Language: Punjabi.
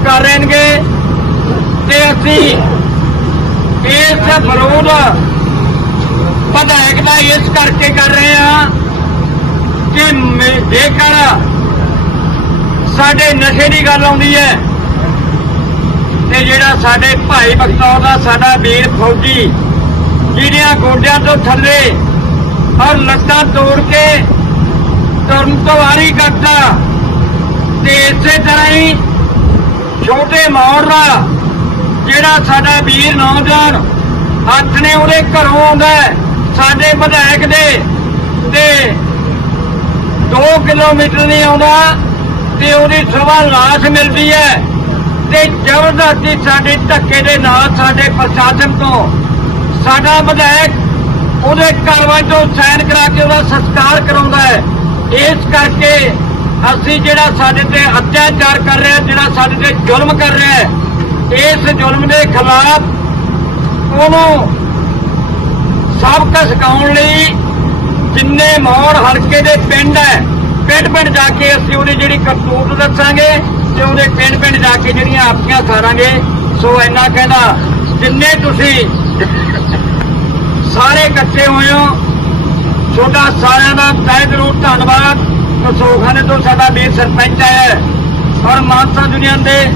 ਕਰ ਰਹੇ ਨੇਗੇ ਤੇ ਅਸੀਂ ਇਸ ਵਿਰੋਧ ਵਿਧਾਇਕ ਦਾ ਇਸ ਕਰਕੇ ਕਰ ਰਹੇ ਹਾਂ ਕਿ ਜੇਕਰ ਸਾਡੇ ਨਸ਼ੇ ਦੀ ਗੱਲ ਆਉਂਦੀ ਹੈ ਤੇ ਜਿਹੜਾ ਸਾਡੇ ਭਾਈ ਬਖਤੌਰ ਦਾ ਸਾਡਾ ਵੀਰ ਫੌਜੀ ਜਿਹਦੀਆਂ ਗੋਡਿਆਂ ਤੋਂ ਥੱਲੇ ਔਰ ਲੱਤਾਂ ਤੋੜ ਕੇ ਤੁਰਨ ਤੋਂ ਵਾਰੀ ਕਰਦਾ ਤੇ ਇਸੇ ਤਰ੍ਹਾਂ ਹੀ ਛੋਟੇ ਮੌੜ ਦਾ ਜਿਹੜਾ ਸਾਡਾ ਵੀਰ ਨੌਜਵਾਨ ਹੱਥ ਨੇ ਉਹਦੇ ਘਰੋਂ ਆਉਂਦਾ ਸਾਡੇ ਵਿਧਾਇਕ ਦੇ। ਤੇ 2 ਕਿਲੋਮੀਟਰ ਨਹੀਂ ਆਉਂਦਾ ਤੇ ਉਹਦੀ ਸਵਾ ਲਾਸ਼ ਮਿਲਦੀ ਹੈ। ਤੇ ਜ਼ਬਰਦਸਤੀ ਸਾਡੇ ਧੱਕੇ ਦੇ ਨਾਲ ਸਾਡੇ ਪ੍ਰਸ਼ਾਸਨ ਤੋਂ ਸਾਡਾ ਵਿਧਾਇਕ ਉਹਦੇ ਕਾਰਵਾਈ ਤੋਂ ਸਾਈਨ ਕਰਾ ਕੇ ਉਹਦਾ ਸੰਸਕਾਰ ਕਰਾਉਂਦਾ ਹੈ। ਇਸ ਕਰਕੇ ਅਸੀਂ ਜਿਹੜਾ ਸਾਡੇ ਤੇ ਅਤਿਆਚਾਰ ਕਰ ਰਿਹਾ ਜਿਹੜਾ ਸਾਡੇ ਤੇ ਜ਼ੁਲਮ ਕਰ ਰਿਹਾ ਹੈ, ਇਸ ਜ਼ੁਲਮ ਦੇ ਖਿਲਾਫ ਉਹਨੂੰ ਸਬਕ ਸਿਖਾਉਣ ਲਈ ਜਿੰਨੇ ਮੌੜ ਹਲਕੇ ਦੇ ਪਿੰਡ ਹੈ, ਪਿੰਡ ਪਿੰਡ ਜਾ ਕੇ ਅਸੀਂ ਉਹਦੀ ਜਿਹੜੀ ਕਰਤੂਤ ਦੱਸਾਂਗੇ ਤੇ ਉਹਦੇ ਪਿੰਡ ਪਿੰਡ ਜਾ ਕੇ ਜਿਹੜੀਆਂ ਆਪੀਆਂ ਸਾਰਾਂਗੇ। ਸੋ ਇੰਨਾ ਕਹਿੰਦਾ, ਜਿੰਨੇ ਤੁਸੀਂ ਸਾਰੇ ਇਕੱਠੇ ਹੋਏ ਹੋ, ਤੁਹਾਡਾ ਸਾਰਿਆਂ ਦਾ ਤਹਿ ਦਿਲੋਂ ਧੰਨਵਾਦ। ਅਸ਼ੋਕ ਖਾਨੇ ਤੋਂ ਸਾਡਾ ਵੀਰ ਸਰਪੰਚ ਆਇਆ ਹੈ। ਔਰ ਮਾਨਸਾ ਯੂਨੀਅਨ ਦੇ